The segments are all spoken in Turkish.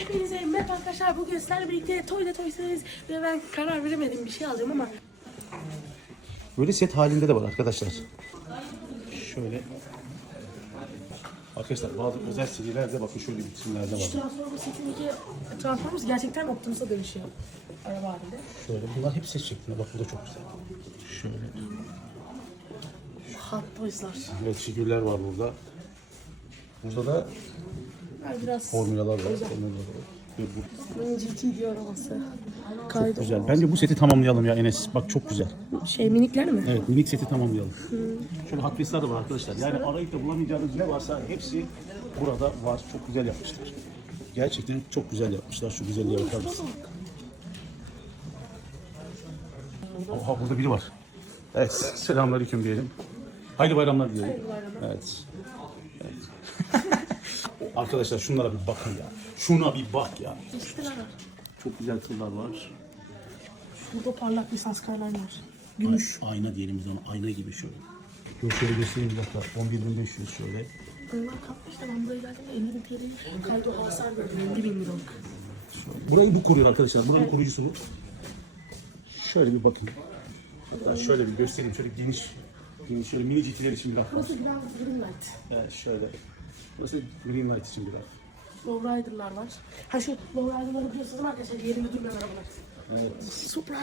Hepinize merhaba arkadaşlar. Bugün sizlerle birlikte Toy'da Toys'larız ve ben karar veremedim bir şey alacağım ama Böyle set halinde de var arkadaşlar. Şöyle. Arkadaşlar bazı özel serilerde bakın şöyle vitrinlerde var. Transformers setindeki Transformers gerçekten Optimus'a dönüşüyor. Araba halinde. Şöyle bunlar hep set şeklinde. Bak bu da çok güzel. Şöyle. Hot Toys'lar. Evet figürler var burada. Burada da Yani biraz formülalar var. Formülalar var. Bunun GT diyor arabası. Kaydı. güzel. Bence bu seti tamamlayalım ya Enes. Bak çok güzel. Şey minikler mi? Evet minik seti tamamlayalım. Şöyle Wheels'lar da var arkadaşlar. Yani arayıp da bulamayacağınız ne varsa hepsi burada var. Çok güzel yapmışlar. Gerçekten çok güzel yapmışlar. Şu güzelliğe bakar mısın? Oha burada biri var. Evet. Selamünaleyküm diyelim. Hayırlı bayramlar diyelim. Evet. evet. arkadaşlar şunlara bir bakın ya. Şuna bir bak ya. Var. Çok güzel kıllar var. Burada parlak lisans kaynar var. Gümüş. Ayna diyelim biz ona. Ayna gibi şöyle. Dur şöyle göstereyim bir dakika. 11.500 şöyle. Bunlar kapmışlar. Ben buraya geldiğimde 50 bin TL'yi kaydı hasar verdim. 50 bin liralık. Burayı bu koruyor arkadaşlar. Buranın koruyucusu bu. Şöyle bir bakın. Hatta şöyle bir göstereyim. Şöyle geniş, geniş şöyle mini GT'ler için bir laf. Burası biraz green light. Evet şöyle. Burası Green Light için bir laf. Lowrider'lar var. Ha şu Lowrider'ları biliyorsunuz arkadaşlar yerinde durmayan arabalar. Evet. Supra.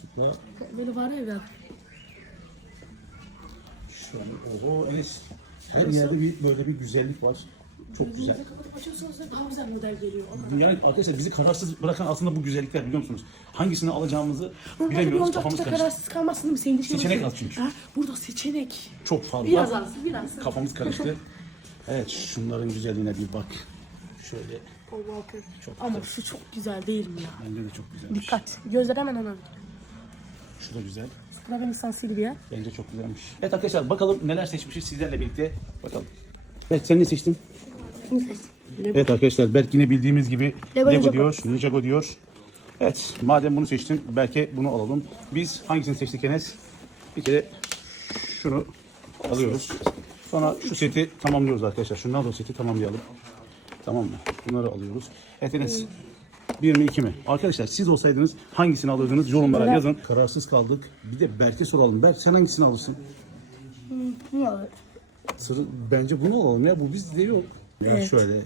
Supra. Böyle var ya ben. Şöyle. Oho Enes. Her yerde bir böyle bir güzellik var. Çok güzel. Gözünüzü kapatıp açıyorsanız da daha güzel model geliyor. Yani arkadaşlar bizi kararsız bırakan aslında bu güzellikler biliyor musunuz? Hangisini alacağımızı bilemiyoruz. Kafamız karıştı. kararsız kalmazsın değil mi? Senin Seçenek az çünkü. Ha, burada seçenek. Çok fazla. Biraz az, biraz. Kafamız karıştı. Evet şunların güzelliğine bir bak. Şöyle Walker. Çok Ama şu çok güzel değil mi ya? bence de çok güzelmiş. Dikkat. Gözler hemen hemen. Şu da güzel. Supra ve Nissan Silvia. Bence çok güzelmiş. Evet arkadaşlar bakalım neler seçmişiz sizlerle birlikte. Bakalım. Evet sen ne seçtin? Evet arkadaşlar Berk yine bildiğimiz gibi Lego Lego, diyor, Ninjago diyor. Evet madem bunu seçtin belki bunu alalım. Biz hangisini seçtik Enes? Bir kere şunu alıyoruz. Sonra şu seti tamamlıyoruz arkadaşlar. Şundan sonra seti tamamlayalım. Tamam mı? Bunları alıyoruz. Evet Enes. Bir mi iki mi? Arkadaşlar siz olsaydınız hangisini alırdınız yorumlara yazın. Kararsız kaldık. Bir de Berk'e soralım. Berk sen hangisini alırsın? Sırrı, bence bunu alalım ya. Bu bizde yok. Ya şöyle.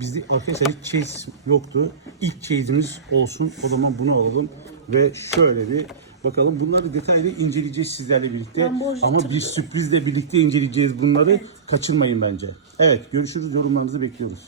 Bizde arkadaşlar hiç chase yoktu. İlk chase'imiz olsun. O zaman bunu alalım. Ve şöyle bir bakalım. Bunları detaylı inceleyeceğiz sizlerle birlikte. Ama bir sürprizle birlikte inceleyeceğiz bunları. Kaçırmayın bence. Evet görüşürüz. Yorumlarınızı bekliyoruz.